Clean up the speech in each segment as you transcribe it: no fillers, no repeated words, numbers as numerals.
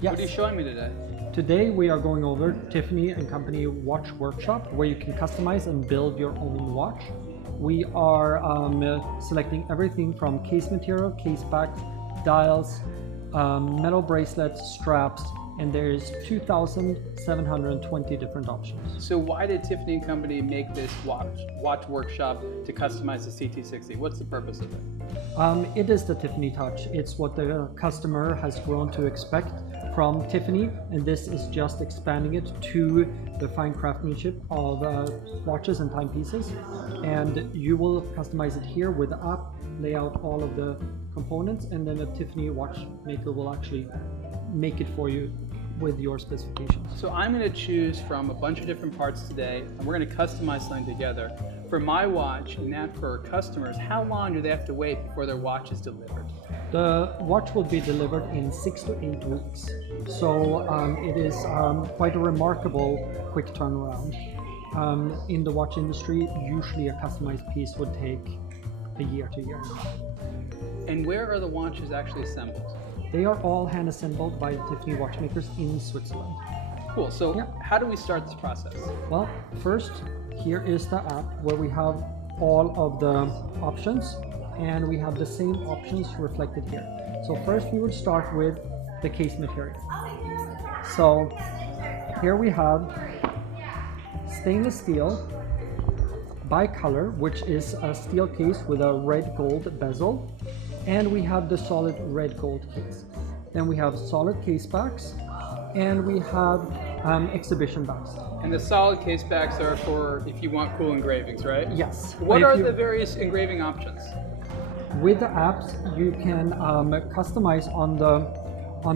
Yes. What are you showing me today? Today we are going over Tiffany & Company Watch Workshop, where you can customize and build your own watch. We are selecting everything from case material, case backs, dials, metal bracelets, straps, and there's 2,720 different options. So why did Tiffany & Company make this watch workshop to customize the CT60? What's the purpose of it? It is the Tiffany touch. It's what the customer has grown to expect from Tiffany, and this is just expanding it to the fine craftsmanship of watches and timepieces. And you will customize it here with the app, lay out all of the components, and then a Tiffany watchmaker will actually make it for you with your specifications. So I'm going to choose from a bunch of different parts today, and we're going to customize something together. For my watch and that for customers, how long do they have to wait before their watch is delivered? The watch will be delivered in 6 to 8 weeks. So it is quite a remarkable quick turnaround. In the watch industry, usually a customized piece would take a year to year. And where are the watches actually assembled? They are all hand assembled by Tiffany watchmakers in Switzerland. Cool, so Yeah. how do we start this process? Well, first, here is the app where we have all of the options, and we have the same options reflected here. So first we would start with the case material. So here we have stainless steel Bicolor, which is a steel case with a red gold bezel, and we have the solid red gold case. Then we have solid case backs, and we have exhibition backs. And the solid case backs are for if you want cool engravings, right? Yes. What are the various engraving options? With the apps, you can customize on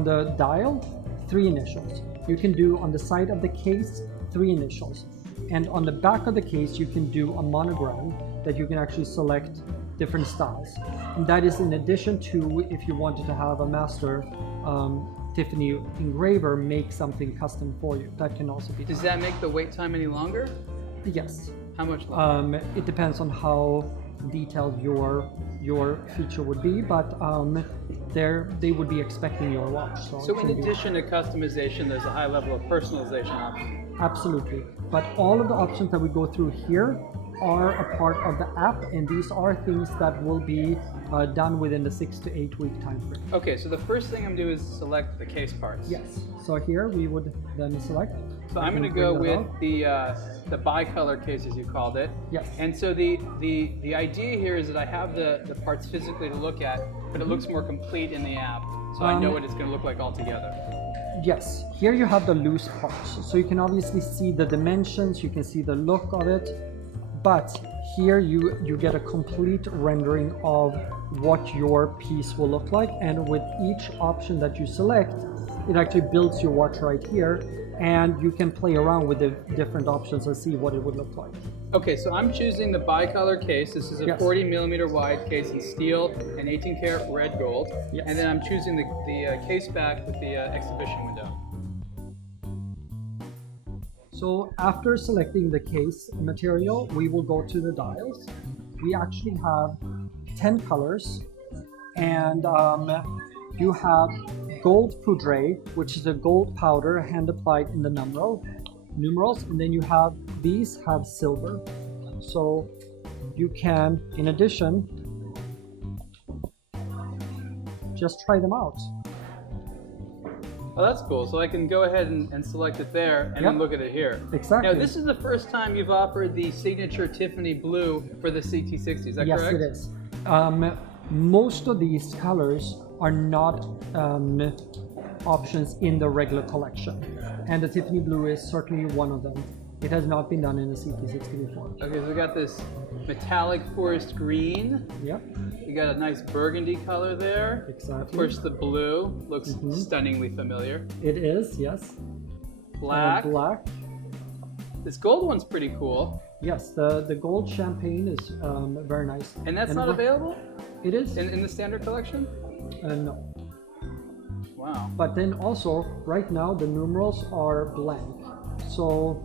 the dial 3 initials. You can do on the side of the case 3 initials, and on the back of the case you can do a monogram that you can actually select different styles. And that is in addition to if you wanted to have a master Tiffany engraver make something custom for you. That can also be done. Does that make the wait time any longer? Yes. How much longer? It depends on how detailed your feature would be, but they would be expecting your watch. So in addition to customization, there's a high level of personalization option. Absolutely. But all of the options that we go through here are a part of the app, and these are things that will be done within the 6 to 8 week time frame. Okay, so the first thing I'm doing is select the case parts. Yes. So here we would then select. So I'm going to go with the bicolor case, as you called it. Yes. And so the idea here is that I have the parts physically to look at, but it looks more complete in the app, so I know what it's going to look like all together. Yes. Here you have the loose parts, so you can obviously see the dimensions, you can see the look of it, but here you get a complete rendering of what your piece will look like, and with each option that you select, it actually builds your watch right here, and you can play around with the different options and see what it would look like. Okay, so I'm choosing the bicolor case. This is a 40 millimeter wide case in steel and 18 karat red gold. Yes. And then I'm choosing the case back with the exhibition window. So after selecting the case material, we will go to the dials. We actually have 10 colors, and you have gold poudre, which is a gold powder hand applied in the numerals, and then you have these have silver. So you can, in addition, just try them out. Oh, that's cool. So I can go ahead and select it there and then look at it here. Exactly. Now, this is the first time you've offered the signature Tiffany blue for the CT60. Is that correct? Yes, it is. Most of these colors are not options in the regular collection, and the Tiffany blue is certainly one of them. It has not been done in a CT60 before. Okay, so we got this metallic forest green. Yep. You got a nice burgundy color there. Exactly. Of course, the blue looks stunningly familiar. It is, yes. Black. Black. This gold one's pretty cool. Yes, the gold champagne is very nice. And that's not available? It is. In the standard collection? No. Wow. But then also, right now, the numerals are blank. So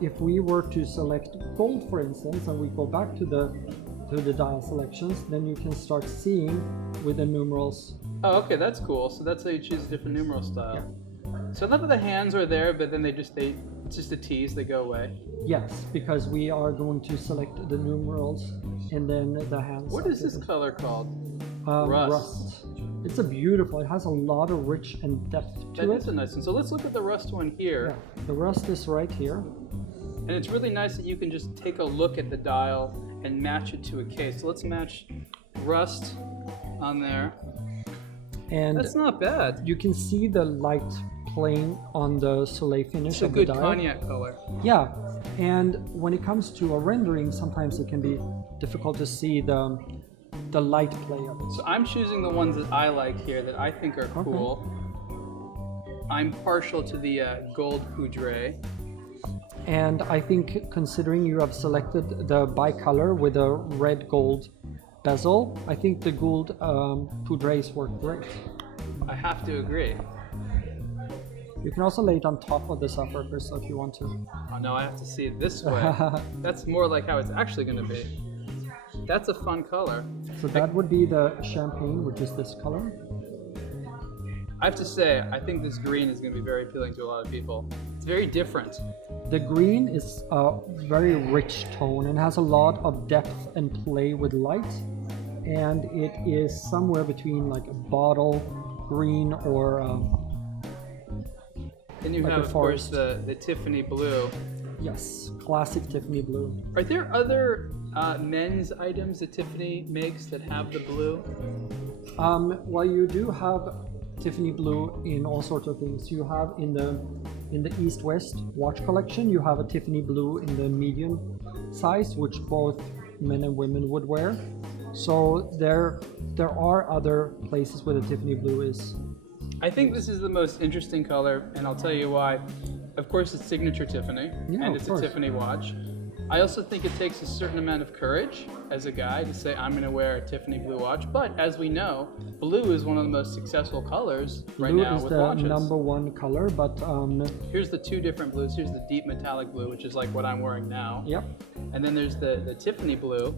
if we were to select gold, for instance, and we go back to the dial selections, then you can start seeing with the numerals. Oh, okay, that's cool. So that's how you choose a different numeral style. So none of the hands are there, but then it's just a tease, they go away. Yes, because we are going to select the numerals and then the hands. What is this color called? Rust. It's a beautiful, it has a lot of rich and depth to it. That is a nice one. So let's look at the rust one here. Yeah, the rust is right here. And it's really nice that you can just take a look at the dial and match it to a case. So let's match rust on there. And that's not bad. You can see the light playing on the Soleil finish it's a of good the dial. cognac color. Yeah, and when it comes to a rendering, sometimes it can be difficult to see the light play of it. So I'm choosing the ones that I like here that I think are cool. I'm partial to the gold poudre. And I think considering you have selected the bicolor with a red gold bezel, I think the gold poudres work great. I have to agree. You can also lay it on top of the surface if you want to. Oh no, I have to see it this way. That's more like how it's actually going to be. That's a fun color. So that would be the champagne, which is this color. I have to say, I think this green is going to be very appealing to a lot of people. It's very different. The green is a very rich tone and has a lot of depth and play with light. And it is somewhere between like a bottle green or then you like have, of course, the Tiffany blue. Yes, classic Tiffany blue. Are there other men's items that Tiffany makes that have the blue? Well, you do have Tiffany blue in all sorts of things. You have in the East-West watch collection, you have a Tiffany blue in the medium size, which both men and women would wear. So there are other places where the Tiffany blue is. I think this is the most interesting color, and I'll tell you why. Of course, it's signature Tiffany, and it's a Tiffany watch. I also think it takes a certain amount of courage as a guy to say, I'm going to wear a Tiffany blue watch. But as we know, blue is one of the most successful colors right now with watches. Blue is the #1 color, but here's the two different blues. Here's the deep metallic blue, which is like what I'm wearing now. Yep. And then there's the Tiffany blue.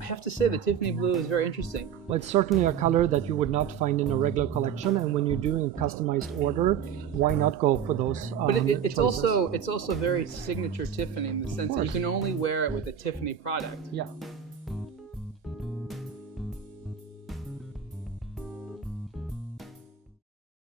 I have to say the Tiffany blue is very interesting. Well, it's certainly a color that you would not find in a regular collection, and when you're doing a customized order, why not go for those But it's choices? also very signature Tiffany in the sense that you can only wear it with a Tiffany product. Yeah.